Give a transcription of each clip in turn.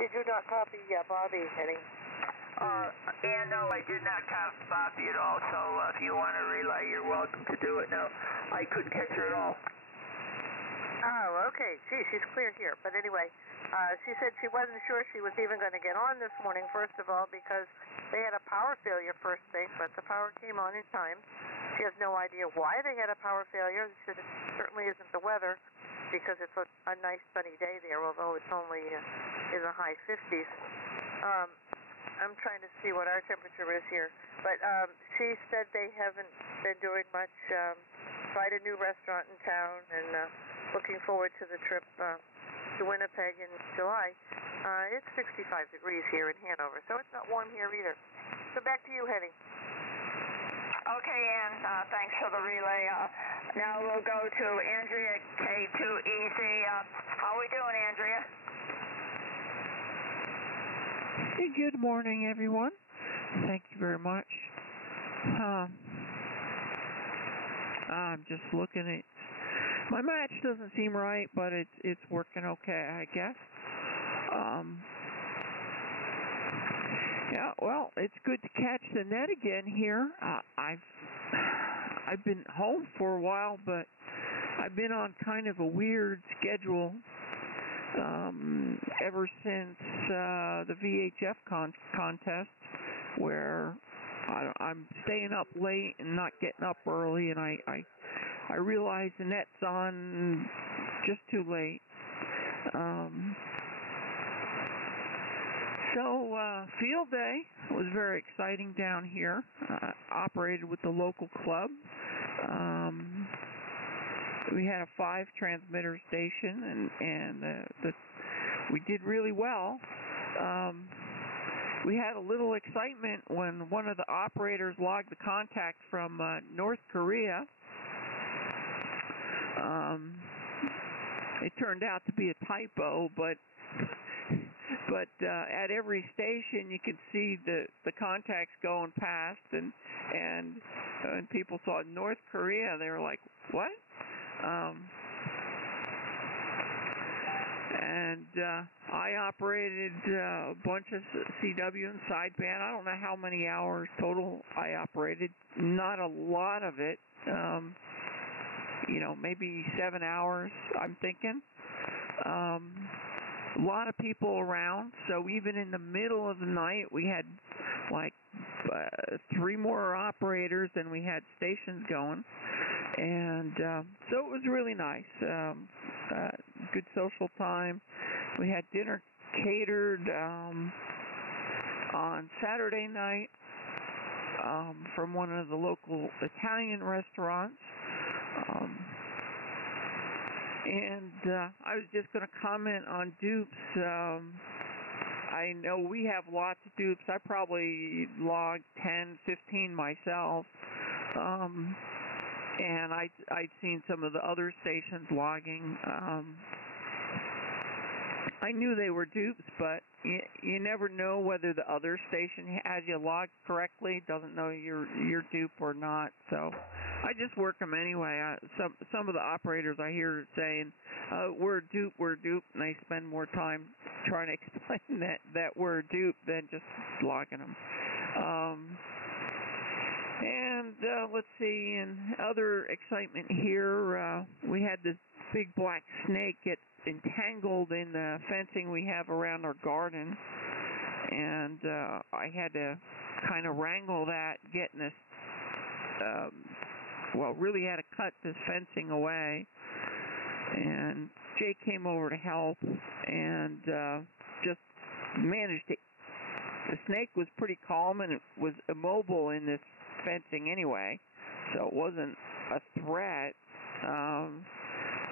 Did you not copy Bobby, Henny? Yeah, no, I did not copy at all, so if you want to relay, you're welcome to do it. No, I couldn't catch her at all. Oh, okay. Gee, she's clear here. But anyway, she said she wasn't sure she was even going to get on this morning, first of all, because they had a power failure first thing, but the power came on in time. She has no idea why they had a power failure. She said it certainly isn't the weather, because it's a nice sunny day there, although it's only in the high 50s. I'm trying to see what our temperature is here. But she said they haven't been doing much. Tried a new restaurant in town and looking forward to the trip to Winnipeg in July. It's 65 degrees here in Hanover, so it's not warm here either. So back to you, Henny. Okay, Ann, thanks for the relay. Now we'll go to Andrea K2EZ. How are we doing, Andrea? Hey, good morning, everyone. Thank you very much. I'm just looking at my match. Doesn't seem right, but it's working okay, I guess. Yeah, well, it's good to catch the net again here. I've been home for a while, but I've been on kind of a weird schedule ever since the VHF contest, where I'm staying up late and not getting up early, and I realize the net's on just too late. So field day was very exciting down here. Operated with the local club. We had a 5 transmitter station, and we did really well. We had a little excitement when one of the operators logged the contact from North Korea. It turned out to be a typo, but at every station you could see the contacts going past, and when people saw North Korea, they were like, "What?" And I operated a bunch of CW and sideband. I don't know how many hours total I operated. Not a lot of it. Maybe 7 hours, I'm thinking. A lot of people around, so even in the middle of the night, we had like 3 more operators than we had stations going, and so it was really nice. Good social time. We had dinner catered on Saturday night from one of the local Italian restaurants. And I was just going to comment on dupes. I know we have lots of dupes. I probably logged 10, 15 myself. And I'd seen some of the other stations logging. I knew they were dupes, but you never know whether the other station has you logged correctly, doesn't know you're dupe or not. So I just work them anyway. Some of the operators I hear saying, we're dupe, and they spend more time trying to explain that we're dupe than just logging them. And let's see, in other excitement here, we had this big black snake get entangled in the fencing we have around our garden, and I had to kind of wrangle that, getting this, really had to cut this fencing away, and Jake came over to help, and just managed to, the snake was pretty calm, and it was immobile in this fencing anyway, so it wasn't a threat.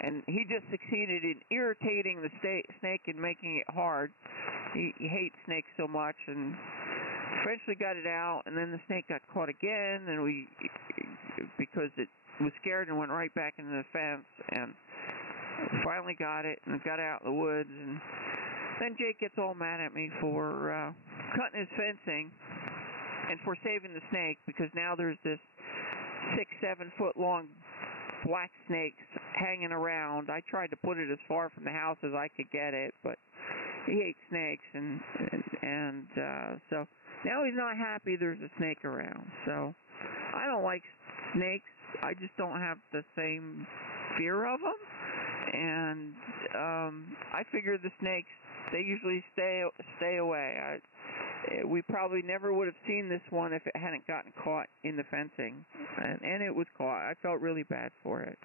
And he just succeeded in irritating the snake and making it hard. He hates snakes so much, and eventually got it out, and then the snake got caught again, and because it was scared and went right back into the fence, and finally got it and got out of the woods. And then Jake gets all mad at me for cutting his fencing and for saving the snake, because now there's this 6-7 foot long black snakes hanging around. I tried to put it as far from the house as I could get it, but he hates snakes, and so now he's not happy there's a snake around. So I don't like snakes. I just don't have the same fear of them, and I figure the snakes, they usually stay away. We probably never would have seen this one if it hadn't gotten caught in the fencing, and it was caught. I felt really bad for it.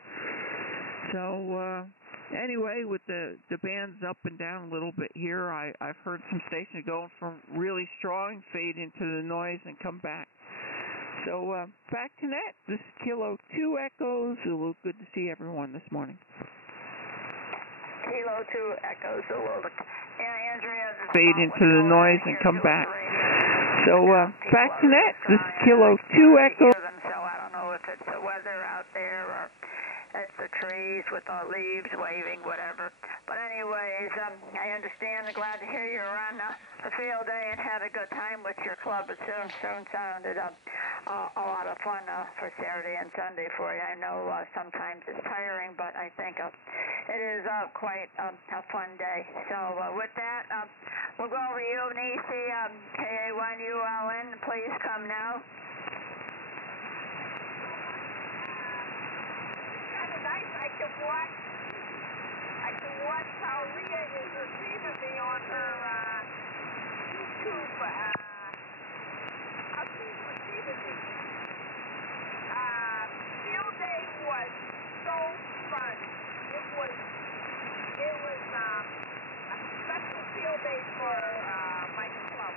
So anyway, with the bands up and down a little bit here, I've heard some stations going from really strong, fade into the noise, and come back. So back to net. This is Kilo 2 Echo Zulu. Good to see everyone this morning. Kilo 2 Echo Zulu. Yeah, Andrea. Fade into the noise and come back. So back to net. This is Kilo 2 Echo. So I don't know if it's the weather out there or it's the trees with the leaves waving, whatever. But anyways, I understand. Glad to hear you're on the field day and had a good time with your club. It soon sounded a lot of fun for Saturday and Sunday for you. I know sometimes it's tiring, but I think it is quite a fun day. So with that, we'll go over to you, Nisi, KA1ULN. Please come now. I can watch how Rhea is receiving me on her YouTube. How she's receiving me. Field day was so fun. It was a special field day for my club.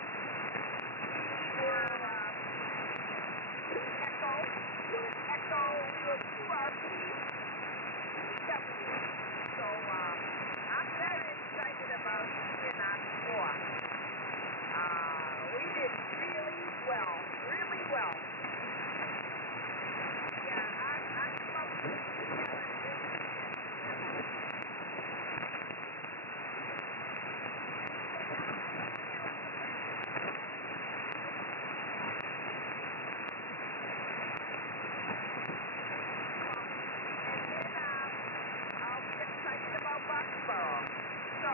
We were two Echo, we were 2RP. So I'm very excited about being on tour. We did really well. Yeah, I love this together. Foxborough. So,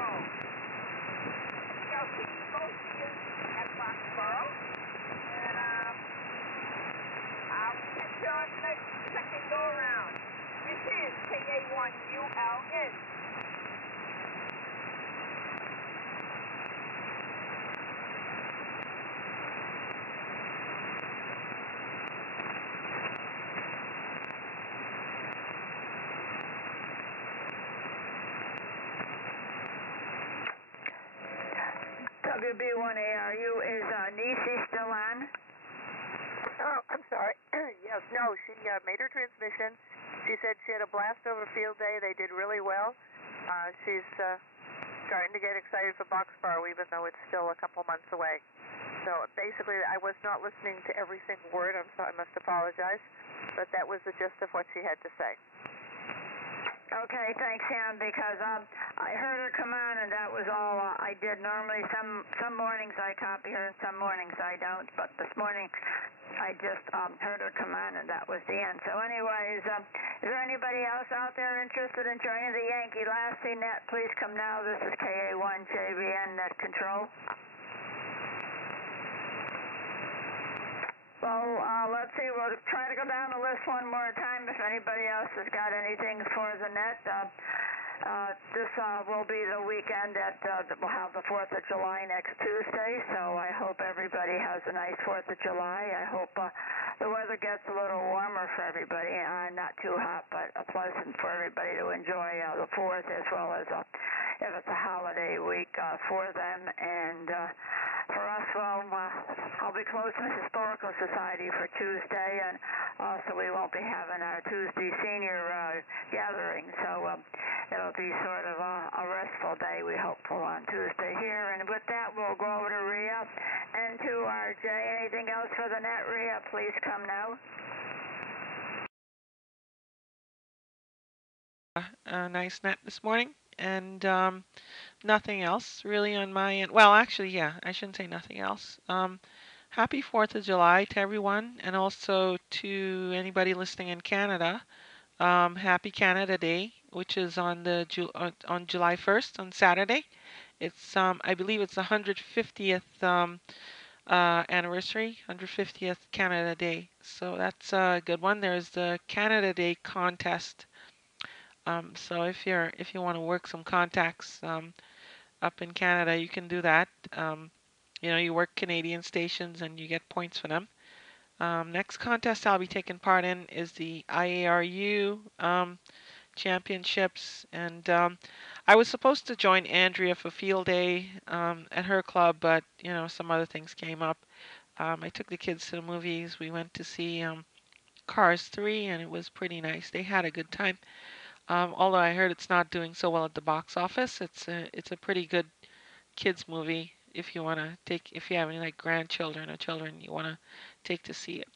I'll see most of you at Foxborough. And I'll catch you on the second go around. This is KA1ULN. WB1ARU, is Nisi still on? Oh, I'm sorry. Yes, no, she made her transmission. She said she had a blast over field day. They did really well. She's starting to get excited for Boxborough, even though it's still a couple months away. So basically, I was not listening to every single word. I must apologize. But that was the gist of what she had to say. Okay, thanks, Sam, because I heard her come on, and that was all I did. Normally, some mornings I copy her, and some mornings I don't, but this morning I just heard her come on, and that was the end. So anyways, is there anybody else out there interested in joining the Yankee Lassie Net? Please come now. This is KA1JBN Net Control. Well, let's see. We'll try to go down the list one more time if anybody else has got anything for the net. This will be the weekend that we'll have the 4th of July next Tuesday, so I hope everybody has a nice 4th of July. I hope the weather gets a little warmer for everybody, not too hot, but pleasant for everybody to enjoy the 4th, as well as if it's a holiday week for them. And for us, well, I'll be closing the Historical Society for Tuesday, and also we won't be having our Tuesday senior gathering, so it'll be sort of a restful day, we hope, on Tuesday here. And with that, we'll go over to Rhea and to RJ. Anything else for the net, Rhea? Please come now. A nice net this morning, and nothing else really on my end. Well, actually, yeah, I shouldn't say nothing else. Happy 4th of July to everyone, and also to anybody listening in Canada. Happy Canada Day, which is on July 1st, on Saturday. It's I believe it's the 150th anniversary, 150th Canada Day. So that's a good one. There's the Canada Day contest. So if you want to work some contacts up in Canada, you can do that. You work Canadian stations and you get points for them. Next contest I'll be taking part in is the IARU championships, and I was supposed to join Andrea for field day at her club, but some other things came up. I took the kids to the movies. We went to see Cars 3, and it was pretty nice. They had a good time. Although I heard it's not doing so well at the box office, it's a pretty good kids movie if you if you have any like grandchildren or children you want to take to see it.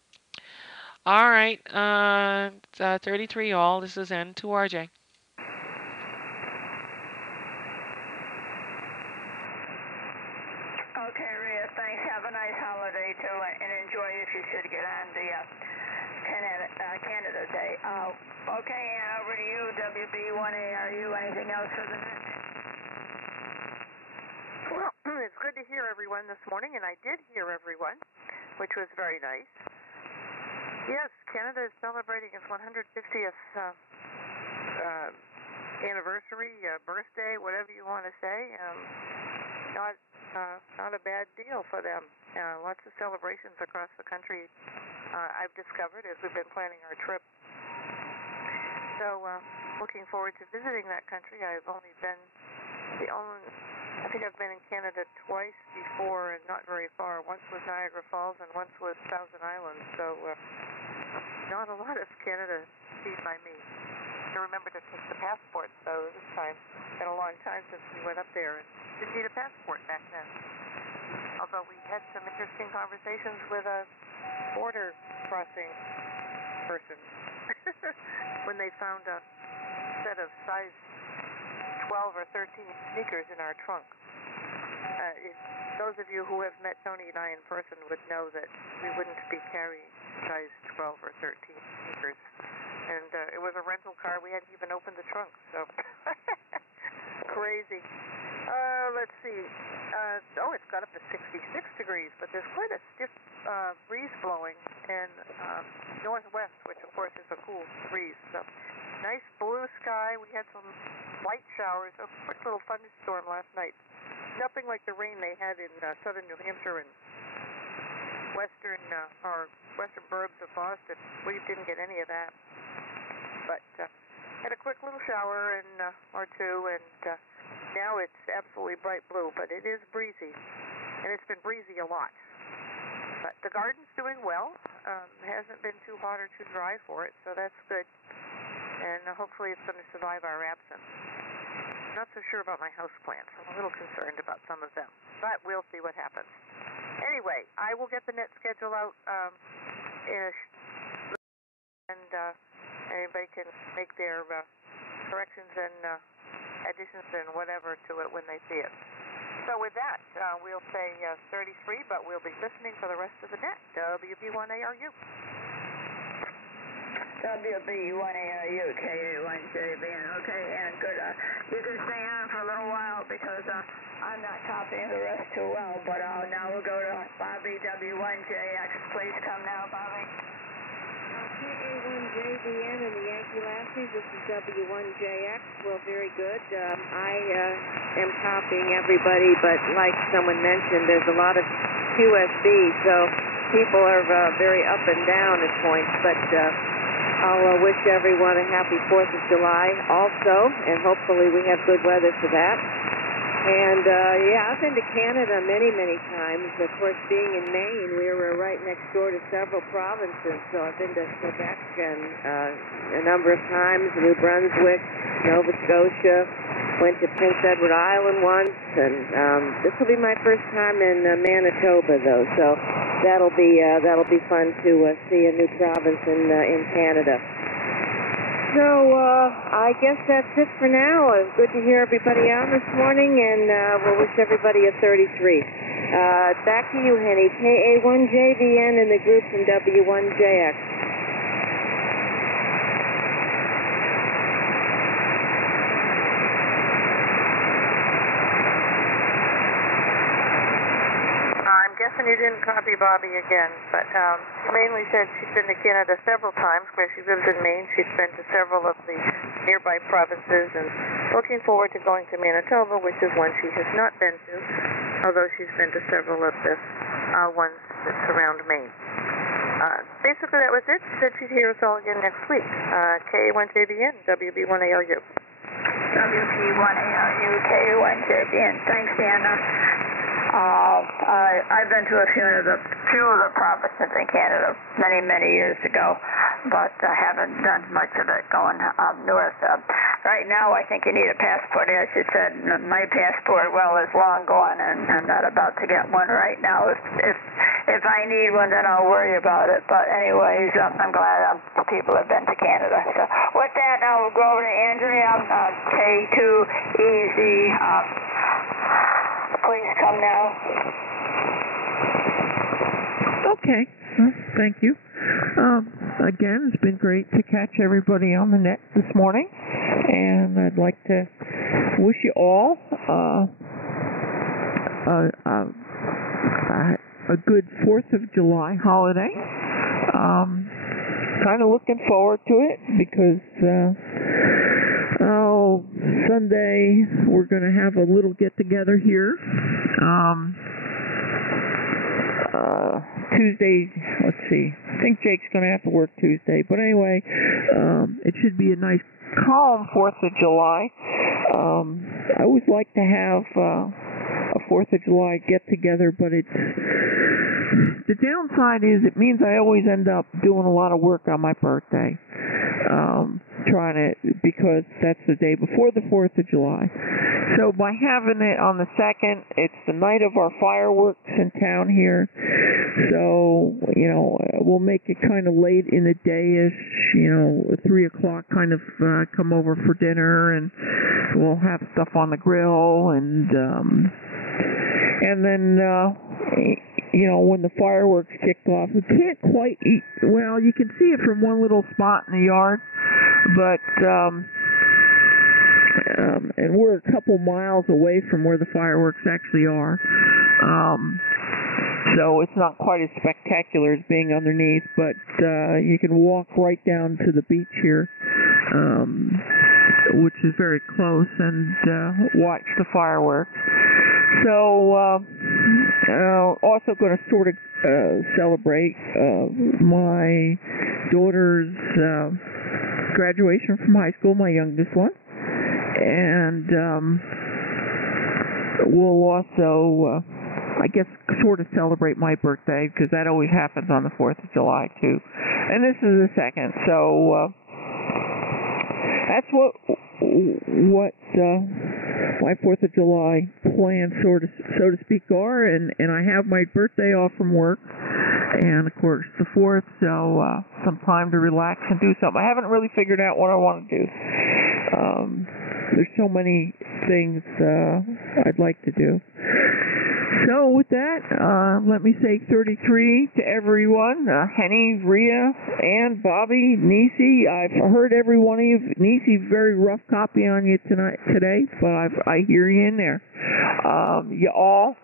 All right, it's 33 all. This is N2RJ. Okay, Rhea, thanks. Have a nice holiday, too, and enjoy if you should get on the Canada Day. Okay, and over to you, WB1ARU. Anything else for the net? Well, it's good to hear everyone this morning, and I did hear everyone, which was very nice. Yes, Canada is celebrating its 150th anniversary, birthday, whatever you want to say. Not a bad deal for them. Lots of celebrations across the country, I've discovered as we've been planning our trip. So looking forward to visiting that country. I think I've been in Canada twice before and not very far. Once was Niagara Falls and once was Thousand Islands. So not a lot of Canada seen by me. I remember to take the passport, so this time. It's been a long time since we went up there and didn't need a passport back then. Although we had some interesting conversations with a border crossing person when they found a set of size 12 or 13 sneakers in our trunk. Those of you who have met Tony and I in person would know that we wouldn't be carrying size 12 or 13 sneakers. And it was a rental car. We hadn't even opened the trunk, so crazy. Let's see. It's got up to 66 degrees, but there's quite a stiff breeze blowing in northwest, which of course is a cool breeze. So nice blue sky. We had some light showers, a quick little thunderstorm last night. Nothing like the rain they had in southern New Hampshire and western burbs of Boston. We didn't get any of that. But had a quick little shower or two, and now it's absolutely bright blue, but it is breezy, and it's been breezy a lot. But the garden's doing well. Hasn't been too hot or too dry for it, so that's good. And hopefully it's going to survive our absence. Not so sure about my houseplants. I'm a little concerned about some of them, but we'll see what happens. Anyway, I will get the net schedule out and anybody can make their corrections and additions and whatever to it when they see it. So with that, we'll say 33, but we'll be listening for the rest of the net. WB1ARU. WB1ARU, KA1JBN. Okay, and good. You can stay on for a little while because I'm not copying the rest too well, but now we'll go to Bobby, W1JX. Please come now, Bobby. KA1JBN and the Yankee Lassies, this is W1JX. Well, very good. I am copying everybody, but like someone mentioned, there's a lot of QSB, so people are very up and down at points, but I'll wish everyone a happy 4th of July also, and hopefully we have good weather for that. And, I've been to Canada many, many times. Of course, being in Maine, we were right next door to several provinces, so I've been to Quebec and a number of times, New Brunswick, Nova Scotia, went to Prince Edward Island once, and this will be my first time in Manitoba, though, so that'll be fun to see a new province in Canada. So I guess that's it for now. It's good to hear everybody on this morning, and we'll wish everybody a 33. Back to you, Henny. KA1JBN and the group from W1JX. you didn't copy Bobby again, but she mainly said she's been to Canada several times, where she lives in Maine. She's been to several of the nearby provinces and looking forward to going to Manitoba, which is one she has not been to, although she's been to several of the ones that surround Maine. Basically, that was it. She said she'd hear us all again next week. KA1JBN, WB1ALU. WP1ALU, KA1JBN. Thanks, Anna. I've been to a few of the provinces in Canada many years ago, but I haven't done much of it going up north. Right now, I think you need a passport, as you said. My passport, well, is long gone, and I'm not about to get one right now. If I need one, then I'll worry about it. But anyways, I'm glad people have been to Canada. So with that, now we'll go over to Andrea, K2EZ. Please come now. Okay. Well, thank you. Again, it's been great to catch everybody on the net this morning, and I'd like to wish you all a good 4th of July holiday. Kind of looking forward to it because Sunday we're going to have a little get-together here. Tuesday, let's see, I think Jake's going to have to work Tuesday, but anyway, it should be a nice calm 4th of July. I always like to have a 4th of July get-together, but the downside is it means I always end up doing a lot of work on my birthday, because that's the day before the 4th of July. So by having it on the 2nd, it's the night of our fireworks in town here. So, we'll make it kind of late in the day-ish, 3 o'clock kind of come over for dinner, and we'll have stuff on the grill, and then, when the fireworks kicked off, we can't quite eat, well, you can see it from one little spot in the yard, but, and we're a couple miles away from where the fireworks actually are, so it's not quite as spectacular as being underneath, but you can walk right down to the beach here, which is very close, and watch the fireworks. So, also going to sort of celebrate my daughter's graduation from high school, my youngest one, and we'll also, I guess, sort of celebrate my birthday, because that always happens on the 4th of July, too. And this is the 2nd, so that's what my 4th of July plans, so to speak, are, and I have my birthday off from work, and of course the 4th, so some time to relax and do something. I haven't really figured out what I want to do. There's so many things I'd like to do. So with that, let me say 33 to everyone. Henny, Rhea, Ann, Bobby, Nisi. I've heard every one of you. Nisi, very rough copy on you today, but I hear you in there. You all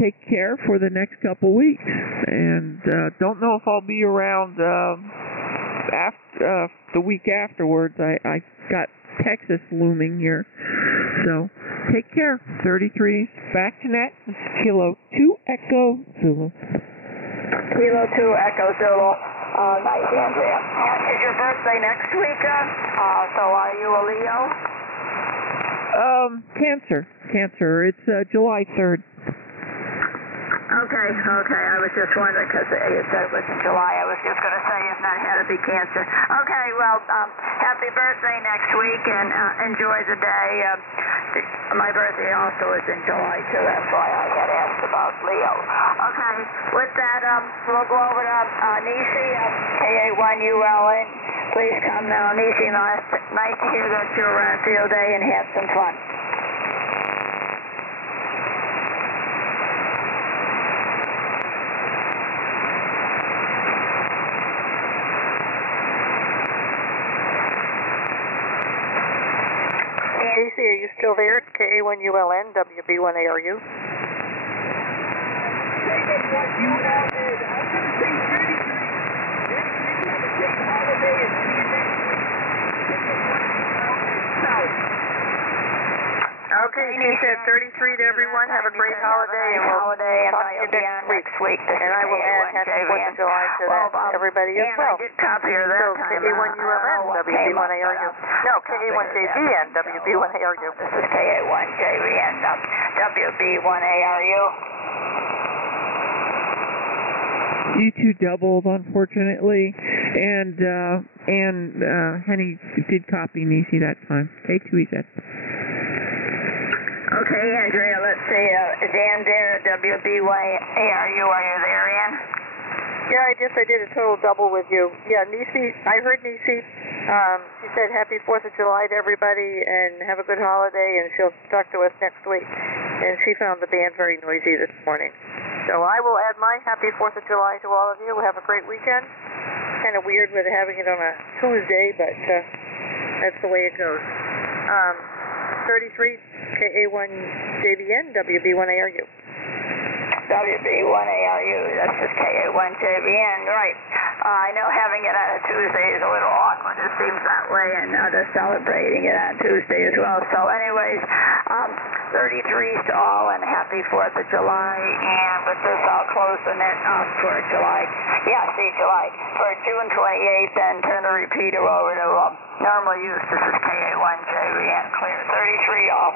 take care for the next couple weeks, and don't know if I'll be around after the week afterwards. I got Texas looming here, so take care. 33, back to net. Kilo 2 Echo Zulu. Kilo 2 Echo Zulu. Nice, Andrea. Is your birthday next week? So are you a Leo? Cancer. It's July 3rd. Okay. I was just wondering because you said it was in July. I was just going to say if not, it had to be Cancer. Okay, well, happy birthday next week and enjoy the day. My birthday also is in July, too. That's why I had asked about Leo. Okay, with that, we'll go over to Nisi, KA1ULN. Please come now. Nisi, nice to hear that you're on field day and have some fun. Casey, are you still there? KA1ULN, WB1ARU. what you all did. I'm going to say 33. Everybody have a great holiday and see you next week. Take this one south. Okay, she said 33 to everyone. Have a great holiday, and we'll talk to you next week. And I will add Happy 4th of July to that, everybody as well. I did copy her that So time. KA1UMN, WB1ARU. No, KA1JVN, WB1ARU. This is KA1JVN, WB1ARU. You two doubled, unfortunately, and Henny did copy Nisi that time. K2EZ. Okay, Andrea, let's see. Dan Dare, WB1ARU, are you there, Ann? Yeah, I guess I did a total double with you. Yeah, Nisi, I heard Nisi. She said Happy 4th of July to everybody and have a good holiday, and she'll talk to us next week. And she found the band very noisy this morning. So I will add my Happy 4th of July to all of you. Have a great weekend. Kind of weird with having it on a Tuesday, but that's the way it goes. 33 KA1JVN, WB1ARU. WB1ARU, that's just KA1JVN, right. I know having it on a Tuesday is a little awkward. It seems that way, and they're celebrating it on Tuesday as well. So anyways, 33s to all, and Happy 4th of July. And with this, I'll close the net for July. Yeah, see, July. For June 28th, and turn the repeater over to normal use. This is KA1JVN, clear. 33 all.